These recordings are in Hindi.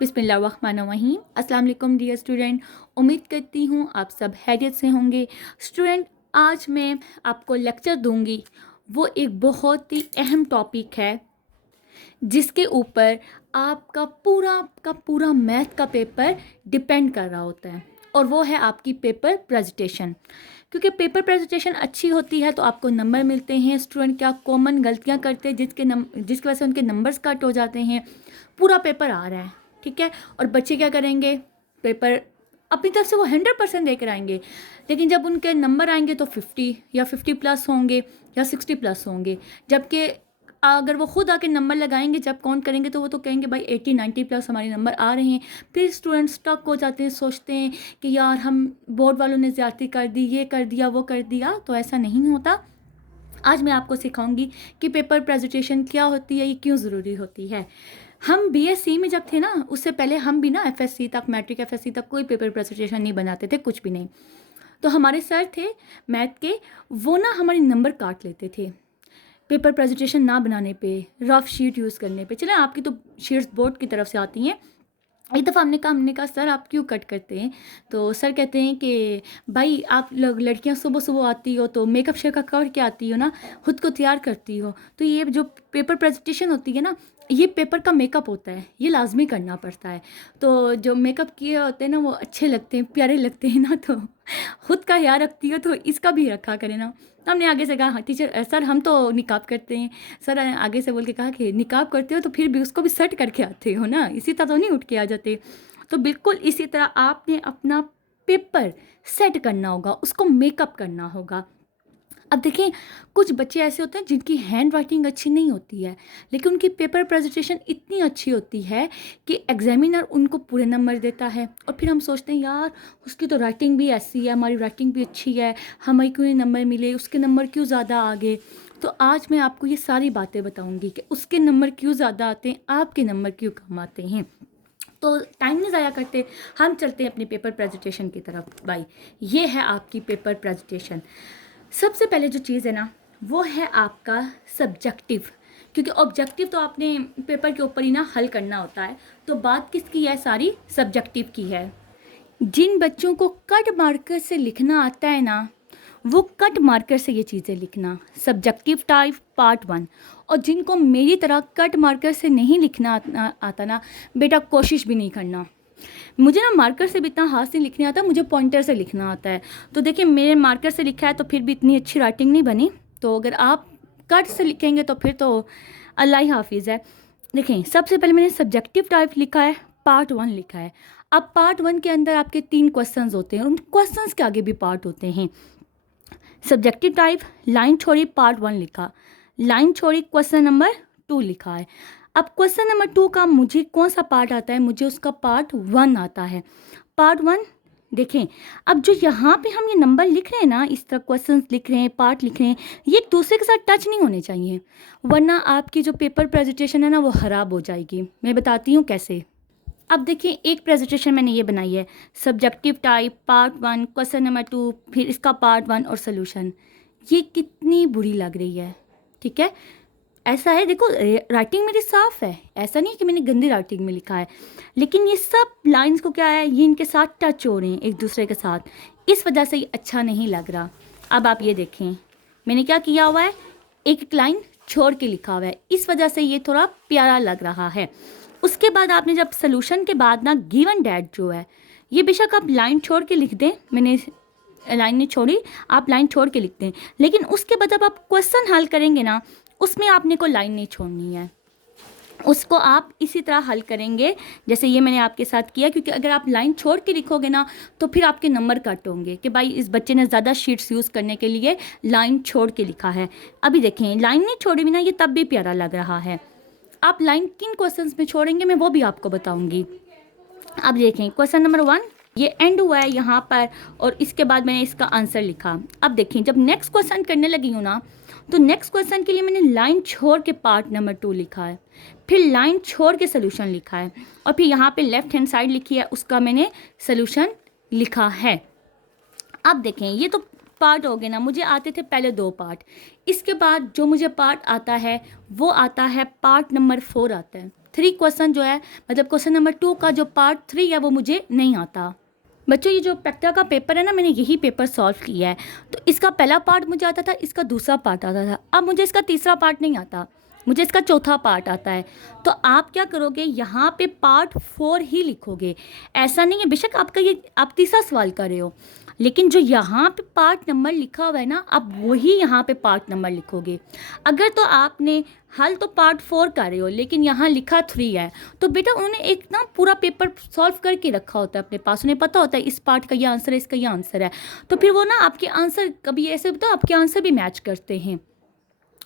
बिस्मिल्लाहिर्रहमानिर्रहीम। अस्सलाम वालेकुम डियर स्टूडेंट, उम्मीद करती हूँ आप सब खैरियत से होंगे। स्टूडेंट, आज मैं आपको लेक्चर दूंगी, वो एक बहुत ही अहम टॉपिक है जिसके ऊपर आपका पूरा मैथ का पेपर डिपेंड कर रहा होता है, और वो है आपकी पेपर प्रेजेंटेशन। क्योंकि पेपर प्रेजेंटेशन अच्छी होती है तो आपको नंबर मिलते हैं। स्टूडेंट क्या कॉमन गलतियां करते हैं जिसकी वजह से उनके नंबर्स कट हो जाते हैं। पूरा पेपर आ रहा है, ठीक है, और बच्चे क्या करेंगे, पेपर अपनी तरफ से वो 100% देकर आएंगे, लेकिन जब उनके नंबर आएंगे तो 50 या 50+ होंगे या 60+ होंगे। जबकि अगर वो खुद आके नंबर लगाएंगे, जब काउंट करेंगे, तो वो तो कहेंगे भाई 80-90+ हमारे नंबर आ रहे हैं। फिर स्टूडेंट स्टक हो जाते हैं, सोचते हैं कि यार हम बोर्ड वालों ने ज़्यादती कर दी, ये कर दिया, वो कर दिया। तो ऐसा नहीं होता। आज मैं आपको सिखाऊंगी कि पेपर प्रेजेंटेशन क्या होती है, ये क्यों ज़रूरी होती है। हम बीएससी में जब थे ना, उससे पहले हम भी ना एफएससी तक, मैट्रिक एफएससी तक कोई पेपर प्रेजेंटेशन नहीं बनाते थे, कुछ भी नहीं। तो हमारे सर थे मैथ के, वो ना हमारे नंबर काट लेते थे पेपर प्रेजेंटेशन ना बनाने पे, रफ शीट यूज़ करने पे। चलें, आपकी तो शीट्स बोर्ड की तरफ से आती हैं। एक दफ़ा हमने कहा सर आप क्यों कट करते हैं। तो सर कहते हैं कि भाई आप लोग लड़कियां सुबह सुबह आती हो तो मेकअप शेकअप करके आती हो ना, खुद को तैयार करती हो, तो ये जो पेपर प्रेजेंटेशन होती है ना, ये पेपर का मेकअप होता है, ये लाजमी करना पड़ता है। तो जो मेकअप किए होते हैं ना, वो अच्छे लगते हैं, प्यारे लगते हैं ना, तो खुद का ख्याल रखती हो तो इसका भी रखा करें ना। तो हमने आगे से कहा हाँ टीचर, सर हम तो निकाब करते हैं। सर आगे से बोल के कहा कि निकाब करते हो तो फिर भी उसको भी सेट करके आते हो ना, इसी तरह तो नहीं उठ के आ जाते। तो बिल्कुल इसी तरह आपने अपना पेपर सेट करना होगा, उसको मेकअप करना होगा। अब देखें, कुछ बच्चे ऐसे होते हैं जिनकी हैंड राइटिंग अच्छी नहीं होती है, लेकिन उनकी पेपर प्रेजेंटेशन इतनी अच्छी होती है कि एग्जामिनर उनको पूरे नंबर देता है। और फिर हम सोचते हैं यार उसकी तो राइटिंग भी ऐसी है, हमारी राइटिंग भी अच्छी है, हमें क्यों नंबर मिले, उसके नंबर क्यों ज़्यादा आ गए। तो आज मैं आपको ये सारी बातें बताऊँगी कि उसके नंबर क्यों ज़्यादा आते हैं, आपके नंबर क्यों कम आते हैं। तो टाइम नहीं ज़ाया करते, हम चलते हैं अपनी पेपर प्रेजेंटेशन की तरफ। भाई ये है आपकी पेपर प्रेजेंटेशन। सबसे पहले जो चीज़ है ना, वो है आपका सब्जेक्टिव। क्योंकि ऑब्जेक्टिव तो आपने पेपर के ऊपर ही ना हल करना होता है, तो बात किसकी है, सारी सब्जेक्टिव की है। जिन बच्चों को कट मार्कर से लिखना आता है ना, वो कट मार्कर से ये चीज़ें लिखना, सब्जेक्टिव टाइप पार्ट 1। और जिनको मेरी तरह कट मार्कर से नहीं लिखना आता ना, बेटा कोशिश भी नहीं करना। मुझे ना मार्कर से भी इतना हाथ से लिखने आता, मुझे पॉइंटर से लिखना आता है। तो देखिए मेरे मार्कर से लिखा है तो फिर भी इतनी अच्छी राइटिंग नहीं बनी। तो अगर आप कट से लिखेंगे तो फिर तो अल्लाह ही हाफिज़ है। देखें, सबसे पहले मैंने सब्जेक्टिव टाइप लिखा है, पार्ट 1 लिखा है। अब पार्ट 1 के अंदर आपके 3 क्वेश्चंस होते हैं, उन क्वेश्चंस के आगे भी पार्ट होते हैं। सब्जेक्टिव टाइप लाइन छोड़ी पार्ट 1 लिखा, लाइन छोड़ी क्वेश्चन नंबर 2 लिखा है। अब क्वेश्चन नंबर 2 का मुझे कौन सा पार्ट आता है, मुझे उसका पार्ट 1 आता है। पार्ट 1 देखें, अब जो यहाँ पे हम ये नंबर लिख रहे हैं ना, इस तरह क्वेश्चंस लिख रहे हैं, पार्ट लिख रहे हैं, ये एक दूसरे के साथ टच नहीं होने चाहिए, वरना आपकी जो पेपर प्रेजेंटेशन है ना, वो ख़राब हो जाएगी। मैं बताती हूँ कैसे। अब देखिए, एक प्रेजेंटेशन मैंने ये बनाई है, subjective type part 1 question number 2, फिर इसका पार्ट 1 और सोल्यूशन। ये कितनी बुरी लग रही है, ठीक है। ऐसा है, देखो राइटिंग मेरी साफ़ है, ऐसा नहीं कि मैंने गंदी राइटिंग में लिखा है, लेकिन ये सब लाइंस को क्या है, ये इनके साथ टच हो रहे हैं एक दूसरे के साथ, इस वजह से ये अच्छा नहीं लग रहा। अब आप ये देखें, मैंने क्या किया हुआ है, एक लाइन छोड़ के लिखा हुआ है, इस वजह से ये थोड़ा प्यारा लग रहा है। उसके बाद आपने जब सोल्यूशन के बाद ना गिवन डेट जो है, ये बेशक आप लाइन छोड़ के लिख दें, मैंने लाइन नहीं छोड़ी, आप लाइन छोड़ के लिखते हैं, लेकिन उसके बाद जब आप क्वेश्चन हल करेंगे ना, उसमें आपने को लाइन नहीं छोड़नी है, उसको आप इसी तरह हल करेंगे जैसे ये मैंने आपके साथ किया। क्योंकि अगर आप लाइन छोड़ के लिखोगे ना, तो फिर आपके नंबर कट होंगे कि भाई इस बच्चे ने ज़्यादा शीट्स यूज़ करने के लिए लाइन छोड़ के लिखा है। अभी देखें, लाइन नहीं छोड़ी भी ना, ये तब भी प्यारा लग रहा है। आप लाइन किन क्वेश्चंस में छोड़ेंगे मैं वो भी आपको बताऊंगी। अब देखें, क्वेश्चन नंबर 1 ये एंड हुआ है यहाँ पर, और इसके बाद मैंने इसका आंसर लिखा। अब देखें, जब नेक्स्ट क्वेश्चन करने लगी हूँ ना, तो नेक्स्ट क्वेश्चन के लिए मैंने लाइन छोड़ के पार्ट नंबर 2 लिखा है, फिर लाइन छोड़ के सोल्यूशन लिखा है, और फिर यहाँ पे लेफ्ट हैंड साइड लिखी है, उसका मैंने सोल्यूशन लिखा है। अब देखें, ये तो पार्ट हो गए ना, मुझे आते थे पहले 2 पार्ट। इसके बाद जो मुझे पार्ट आता है वो आता है पार्ट नंबर 4 आता है, 3 क्वेश्चन जो है, मतलब क्वेश्चन नंबर 2 का जो पार्ट 3 है वो मुझे नहीं आता। बच्चों ये जो पेक्टा का पेपर है ना, मैंने यही पेपर सॉल्व किया है। तो इसका पहला पार्ट मुझे आता था, इसका दूसरा पार्ट आता था। अब मुझे इसका तीसरा पार्ट नहीं आता, मुझे इसका चौथा पार्ट आता है। तो आप क्या करोगे, यहाँ पे पार्ट 4 ही लिखोगे। ऐसा नहीं है, बेशक आपका ये आप तीसरा सवाल कर रहे हो, लेकिन जो यहाँ पे पार्ट नंबर लिखा हुआ है ना, आप वही यहाँ पे पार्ट नंबर लिखोगे। अगर तो आपने हल तो पार्ट 4 कर रहे हो, लेकिन यहाँ लिखा 3 है, तो बेटा उन्होंने एक ना पूरा पेपर सॉल्व करके रखा होता है अपने पास। उन्हें पता होता है इस पार्ट का ये आंसर है, इसका ये आंसर है। तो फिर वो ना आपके आंसर कभी ऐसे होता है, आपके आंसर भी मैच करते हैं।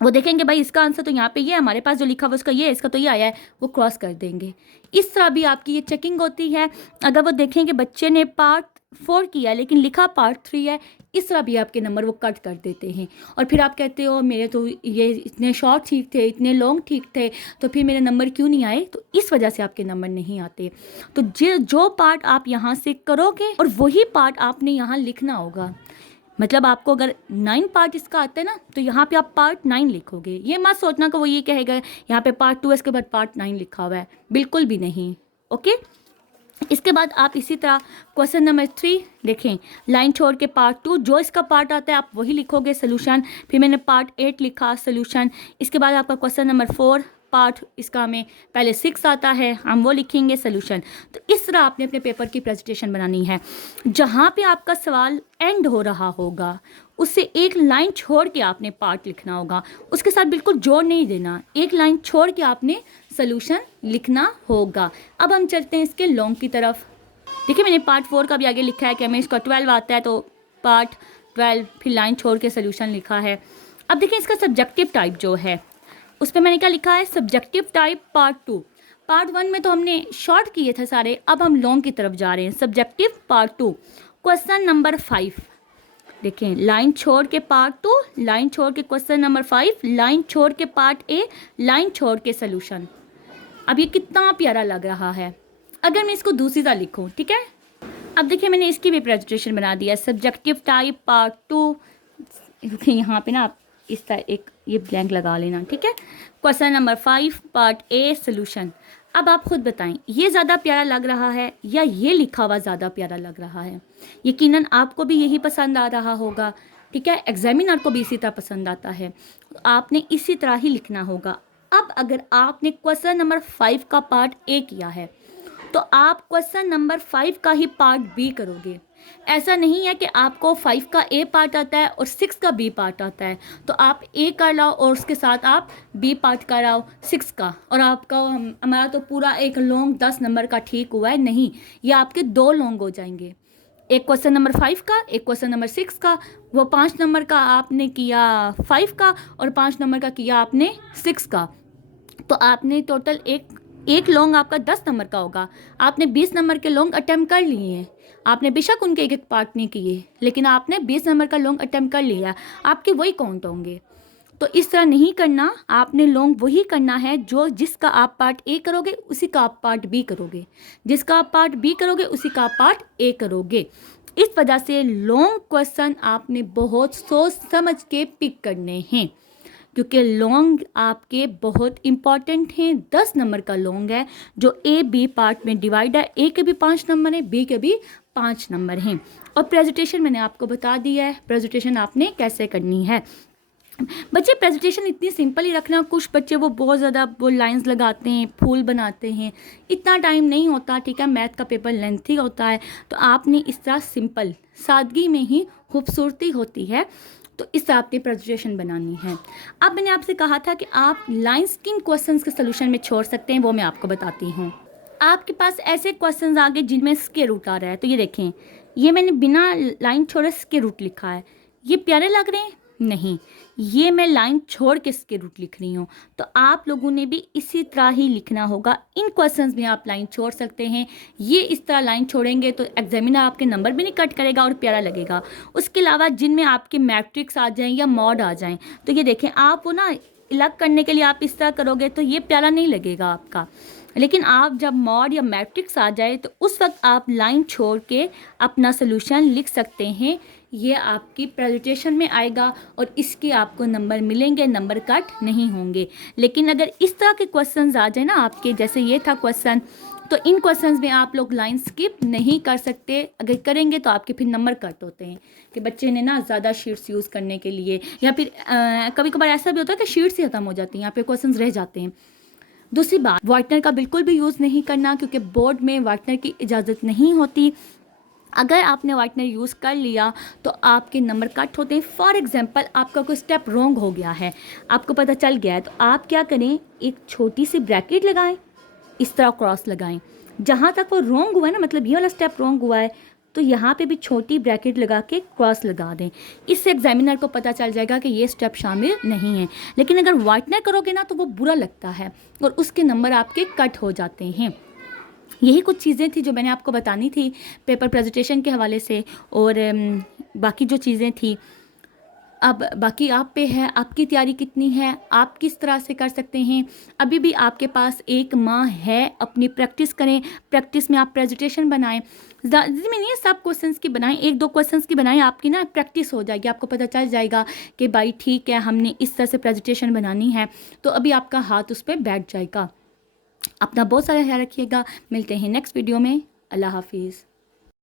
वो देखेंगे भाई इसका आंसर तो यहाँ पे ये है, हमारे पास जो लिखा हुआ उसका ये है, इसका तो ये आया है, वो क्रॉस कर देंगे। इस तरह भी आपकी ये चेकिंग होती है। अगर वो देखेंगे बच्चे ने पार्ट 4 किया लेकिन लिखा पार्ट 3 है, इस तरह भी आपके नंबर वो कट कर देते हैं। और फिर आप कहते हो मेरे तो ये इतने शॉर्ट ठीक थे, इतने लॉन्ग ठीक थे, तो फिर मेरे नंबर क्यों नहीं आए? तो इस वजह से आपके नंबर नहीं आते। तो जो पार्ट आप यहाँ से करोगे और वही पार्ट आपने यहाँ लिखना होगा। मतलब आपको अगर 9 पार्ट इसका आता है ना, तो यहाँ पे आप पार्ट 9 लिखोगे। ये मत सोचना कि वो ये कहेगा यहाँ पे पार्ट 2 है, इसके बाद पार्ट 9 लिखा हुआ है, बिल्कुल भी नहीं। ओके, इसके बाद आप इसी तरह क्वेश्चन नंबर 3 देखें, लाइन छोड़ के पार्ट 2 जो इसका पार्ट आता है आप वही लिखोगे सोल्यूशन। फिर मैंने पार्ट 8 लिखा सोल्यूशन। इसके बाद आपका क्वेश्चन नंबर 4 पार्ट, इसका हमें पहले 6 आता है, हम वो लिखेंगे सोल्यूशन। तो इस तरह आपने अपने पेपर की प्रेजेंटेशन बनानी है। जहाँ पे आपका सवाल एंड हो रहा होगा उससे एक लाइन छोड़ के आपने पार्ट लिखना होगा, उसके साथ बिल्कुल जोड़ नहीं देना, एक लाइन छोड़ के आपने सोल्यूशन लिखना होगा। अब हम चलते हैं इसके लॉन्ग की तरफ। देखिए मैंने पार्ट 4 का भी आगे लिखा है कि हमें इसका 12 आता है, तो पार्ट 12 फिर लाइन छोड़ के सोल्यूशन लिखा है। अब देखिए इसका सब्जेक्टिव टाइप जो है उस पर मैंने क्या लिखा है, सब्जेक्टिव टाइप पार्ट 2। पार्ट 1 में तो हमने शॉर्ट किए थे सारे, अब हम लॉन्ग की तरफ जा रहे हैं। सब्जेक्टिव पार्ट 2 क्वेश्चन नंबर 5 देखें, लाइन छोड़ के पार्ट 2, लाइन छोड़ के क्वेश्चन नंबर 5, लाइन छोड़ के पार्ट ए, लाइन छोड़ के सोल्यूशन। अब ये कितना प्यारा लग रहा है अगर मैं इसको दूसरी तरह लिखूं, ठीक है। अब देखिए मैंने इसकी भी प्रेजेंटेशन बना दिया, सब्जेक्टिव टाइप पार्ट 2। यहाँ पे ना आप इस तरह एक ये ब्लैंक लगा लेना, ठीक है। Question number 5 part a solution. अब आप खुद बताएं ये ज़्यादा प्यारा लग रहा है या ये लिखा हुआ ज़्यादा प्यारा लग रहा है? यकीनन आपको भी यही पसंद आ रहा होगा, ठीक है। एग्जामिनर को भी इसी तरह पसंद आता है, आपने इसी तरह ही लिखना होगा। अब अगर आपने क्वेश्चन नंबर 5 का पार्ट ए किया है तो आप क्वेश्चन नंबर 5 का ही पार्ट बी करोगे। ऐसा नहीं है कि आपको 5 का ए पार्ट आता है और 6 का बी पार्ट आता है, तो आप ए कर लाओ और उसके साथ आप बी पार्ट कराओ 6 का, और आपका हमारा तो पूरा एक लॉन्ग 10 नंबर का ठीक हुआ है। नहीं, ये आपके 2 लॉन्ग हो जाएंगे, एक क्वेश्चन नंबर 5 का, एक क्वेश्चन नंबर 6 का। वो 5 नंबर का आपने किया 5 का और 5 नंबर का किया आपने 6 का, तो आपने टोटल एक लॉन्ग आपका 10 नंबर का होगा। आपने 20 नंबर के लॉन्ग अटैम्प्ट कर लिए हैं, आपने बेशक उनके एक पार्ट नहीं किए, लेकिन आपने 20 नंबर का लॉन्ग अटैम्प्ट कर लिया, आपके वही काउंट होंगे। तो इस तरह नहीं करना, आपने लॉन्ग वही करना है जो जिसका आप पार्ट ए करोगे उसी का आप पार्ट बी करोगे, जिसका आप पार्ट बी करोगे उसी का आप पार्ट ए करोगे। इस वजह से लॉन्ग क्वेश्चन आपने बहुत सोच समझ के पिक करने हैं, क्योंकि लॉन्ग आपके बहुत इंपॉर्टेंट हैं। 10 नंबर का लॉन्ग है जो ए बी पार्ट में डिवाइड है, ए के भी 5 नंबर हैं, बी के भी 5 नंबर हैं। और प्रेजेंटेशन मैंने आपको बता दिया है, प्रेजेंटेशन आपने कैसे करनी है। बच्चे प्रेजेंटेशन इतनी सिंपल ही रखना। कुछ बच्चे वो बहुत ज़्यादा वो लाइंस लगाते हैं, फूल बनाते हैं, इतना टाइम नहीं होता, ठीक है। मैथ का पेपर लेंथी होता है, तो आपने इस तरह सिंपल सादगी में ही खूबसूरती होती है, तो इस तरह आपने प्रेजेंटेशन बनानी है। अब मैंने आपसे कहा था कि आप लाइंस किन क्वेश्चंस के सोल्यूशन में छोड़ सकते हैं, वो मैं आपको बताती हूँ। आपके पास ऐसे क्वेश्चंस आ गए जिनमें स्क्वायर रूट आ रहा है, तो ये देखें, ये मैंने बिना लाइन छोड़े स्क्वायर रूट लिखा है। ये प्यारे लग रहे हैं? नहीं, ये मैं लाइन छोड़ के स्क्वायर रूट लिख रही हूँ। तो आप लोगों ने भी इसी तरह ही लिखना होगा। इन क्वेश्चंस में आप लाइन छोड़ सकते हैं, ये इस तरह लाइन छोड़ेंगे तो एग्जामिनर आपके नंबर भी नहीं कट करेगा और प्यारा लगेगा। उसके अलावा जिनमें आपके मैट्रिक्स आ जाएं या मॉड आ जाएं, तो ये देखें, आप वो ना अलग करने के लिए आप इस तरह करोगे तो ये प्यारा नहीं लगेगा आपका। लेकिन आप जब मॉड या मैट्रिक्स आ जाए तो उस वक्त आप लाइन छोड़ के अपना सोल्यूशन लिख सकते हैं। ये आपकी प्रेजेंटेशन में आएगा और इसके आपको नंबर मिलेंगे, नंबर कट नहीं होंगे। लेकिन अगर इस तरह के क्वेश्चंस आ जाए ना आपके, जैसे ये था क्वेश्चन, तो इन क्वेश्चंस में आप लोग लाइन स्किप नहीं कर सकते। अगर करेंगे तो आपके फिर नंबर कट होते हैं कि बच्चे ने ना ज़्यादा शीट्स यूज़ करने के लिए, या फिर कभी कभार ऐसा भी होता है कि शीट्स ही ख़त्म हो जाती हैं, यहाँ पे क्वेश्चंस रह जाते हैं। दूसरी बात, वाइटनर का बिल्कुल भी यूज़ नहीं करना, क्योंकि बोर्ड में वाइटनर की इजाज़त नहीं होती। अगर आपने वाइटनर यूज़ कर लिया तो आपके नंबर कट होते हैं। फॉर एग्जांपल, आपका कोई स्टेप रॉन्ग हो गया है, आपको पता चल गया है, तो आप क्या करें, एक छोटी सी ब्रैकेट लगाएं, इस तरह क्रॉस लगाएं। जहाँ तक वो रॉन्ग हुआ है ना, मतलब ये वाला स्टेप रॉन्ग हुआ है, तो यहाँ पे भी छोटी ब्रैकेट लगा के क्रॉस लगा दें। इससे एग्जामिनर को पता चल जाएगा कि ये स्टेप शामिल नहीं है। लेकिन अगर वाइटनर करोगे ना तो वो बुरा लगता है और उसके नंबर आपके कट हो जाते हैं। यही कुछ चीज़ें थी जो मैंने आपको बतानी थी पेपर प्रेजेंटेशन के हवाले से। और बाकी जो चीज़ें थी, अब बाकी आप पे है, आपकी तैयारी कितनी है, आप किस तरह से कर सकते हैं। अभी भी आपके पास 1 माह है, अपनी प्रैक्टिस करें। प्रैक्टिस में आप प्रेजेंटेशन बनाएं, ज़रूरी नहीं है सब क्वेश्चंस की बनाएं, 1-2 क्वेश्चंस की बनाएं, आपकी ना प्रैक्टिस हो जाएगी, आपको पता चल जाएगा कि भाई ठीक है, हमने इस तरह से प्रेजेंटेशन बनानी है, तो अभी आपका हाथ उस पर बैठ जाएगा। अपना बहुत सारा ख्याल रखिएगा। मिलते हैं नेक्स्ट वीडियो में। अल्लाह हाफिज़।